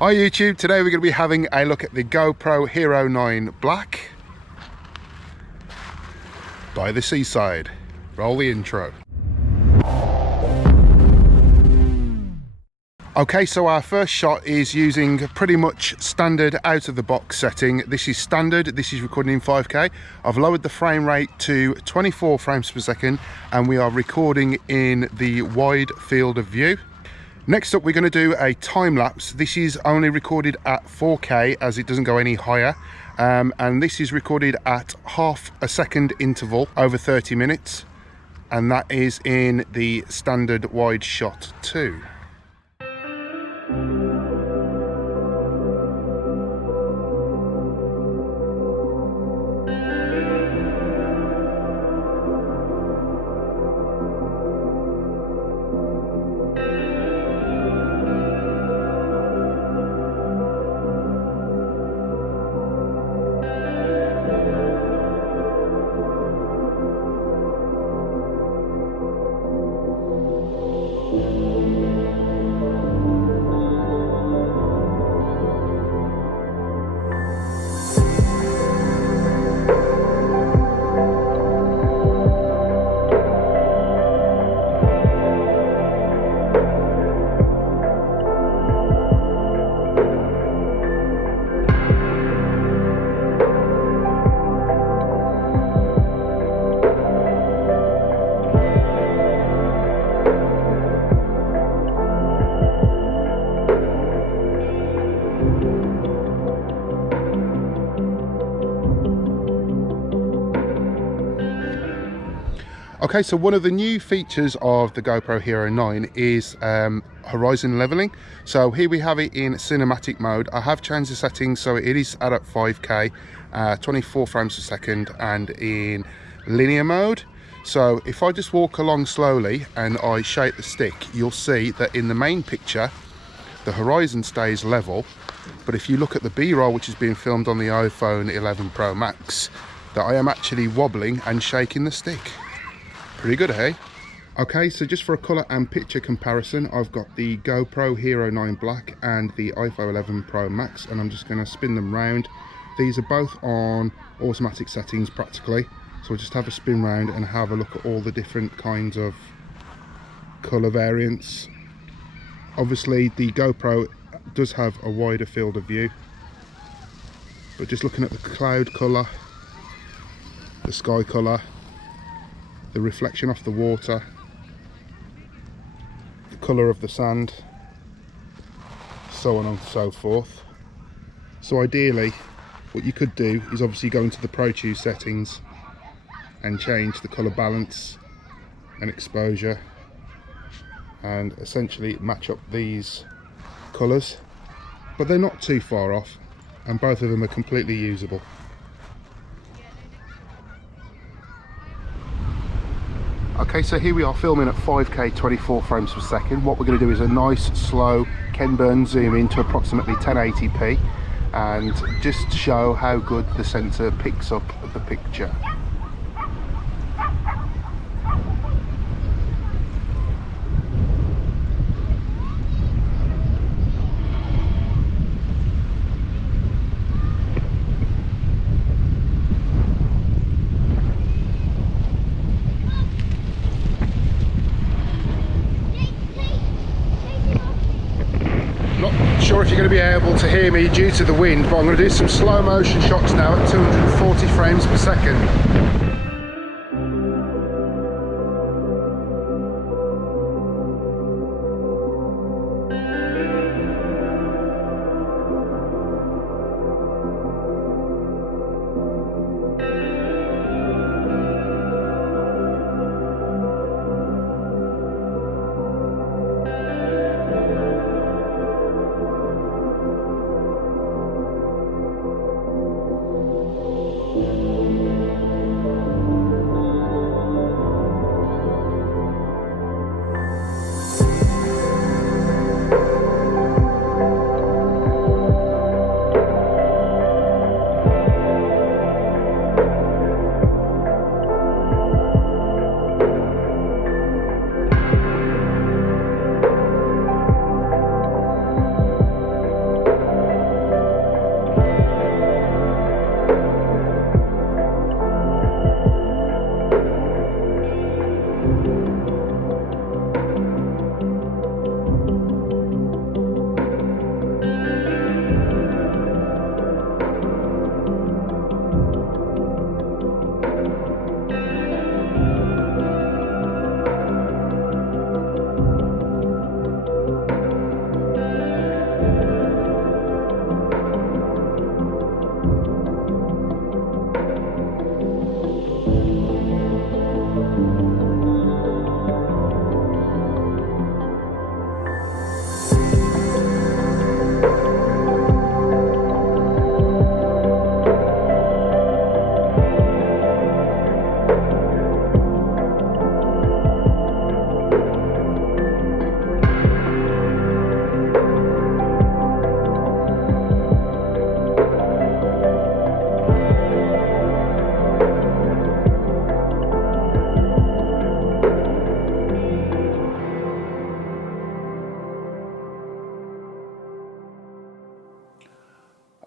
Hi YouTube, today we're going to be having a look at the GoPro Hero9 Black by the seaside. Roll the intro. Okay, so our first shot is using pretty much standard out of the box setting. This is standard, this is recording in 5K. I've lowered the frame rate to 24 frames per second and we are recording in the wide field of view. Next up, we're going to do a time lapse. This is only recorded at 4K as it doesn't go any higher. And this is recorded at half a second interval over 30 minutes. And that is in the standard wide shot too. Okay, so one of the new features of the GoPro Hero 9 is horizon leveling. So here we have it in cinematic mode. I have changed the settings so it is at 5K, 24 frames per second, and in linear mode. So if I just walk along slowly and I shake the stick, you'll see that in the main picture the horizon stays level, but if you look at the B-roll which is being filmed on the iPhone 11 Pro Max, that I am actually wobbling and shaking the stick. Pretty good, hey? Okay, so just for a colour and picture comparison, I've got the GoPro Hero9 Black and the iPhone 11 Pro Max, and I'm just going to spin them round. These are both on automatic settings practically, so we'll just have a spin round and have a look at all the different kinds of colour variants. Obviously the GoPro does have a wider field of view, but just looking at the cloud colour, the sky colour, the reflection off the water, the colour of the sand, so on and so forth. So ideally what you could do is obviously go into the Pro Choose settings and change the colour balance and exposure and essentially match up these colours, but they're not too far off and both of them are completely usable. Okay, so here we are filming at 5K 24 frames per second. What we're going to do is a nice slow Ken Burn zoom in to approximately 1080p and just show how good the sensor picks up the picture. Sure if you're going to be able to hear me due to the wind, but I'm going to do some slow motion shots now at 240 frames per second.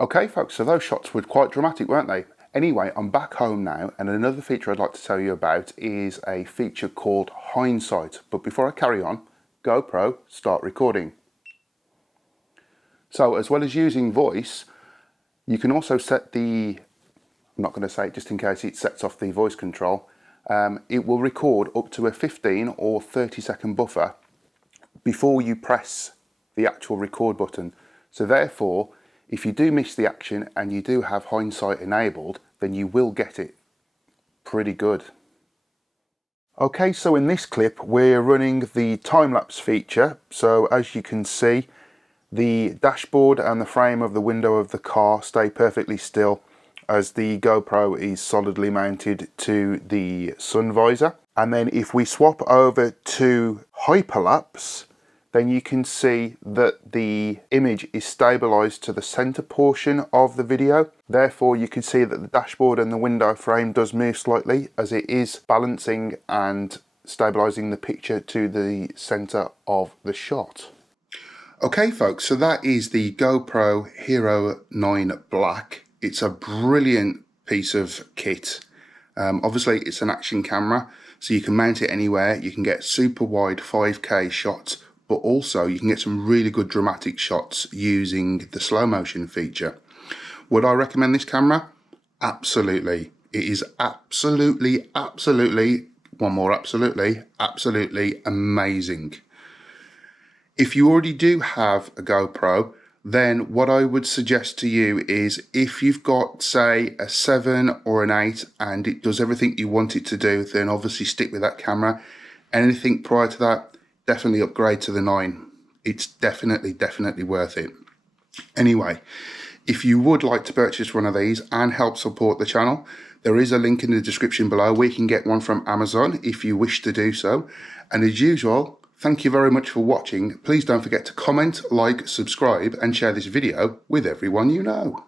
Okay folks, so those shots were quite dramatic, weren't they? Anyway, I'm back home now, and another feature I'd like to tell you about is a feature called Hindsight. But before I carry on, GoPro, start recording. So as well as using voice, you can also set the, I'm not going to say it just in case it sets off the voice control, it will record up to a 15 or 30-second buffer before you press the actual record button. So therefore, if you do miss the action and you do have hindsight enabled, then you will get it pretty good. Okay, so in this clip we're running the time-lapse feature. So as you can see, the dashboard and the frame of the window of the car stay perfectly still as the GoPro is solidly mounted to the sun visor. And then if we swap over to hyperlapse, then you can see that the image is stabilized to the center portion of the video. Therefore, you can see that the dashboard and the window frame does move slightly as it is balancing and stabilizing the picture to the center of the shot. Okay folks, so that is the GoPro Hero9 Black. It's a brilliant piece of kit. Obviously it's an action camera, so you can mount it anywhere. You can get super wide 5K shots, but also you can get some really good dramatic shots using the slow motion feature. Would I recommend this camera? Absolutely. It is absolutely amazing. If you already do have a GoPro, then what I would suggest to you is if you've got, say, a 7 or an 8 and it does everything you want it to do, then obviously stick with that camera. Anything prior to that, definitely upgrade to the 9. It's definitely worth it. Anyway, if you would like to purchase one of these and help support the channel, there is a link in the description below where you can get one from Amazon if you wish to do so. And as usual, thank you very much for watching. Please don't forget to comment, like, subscribe and share this video with everyone you know.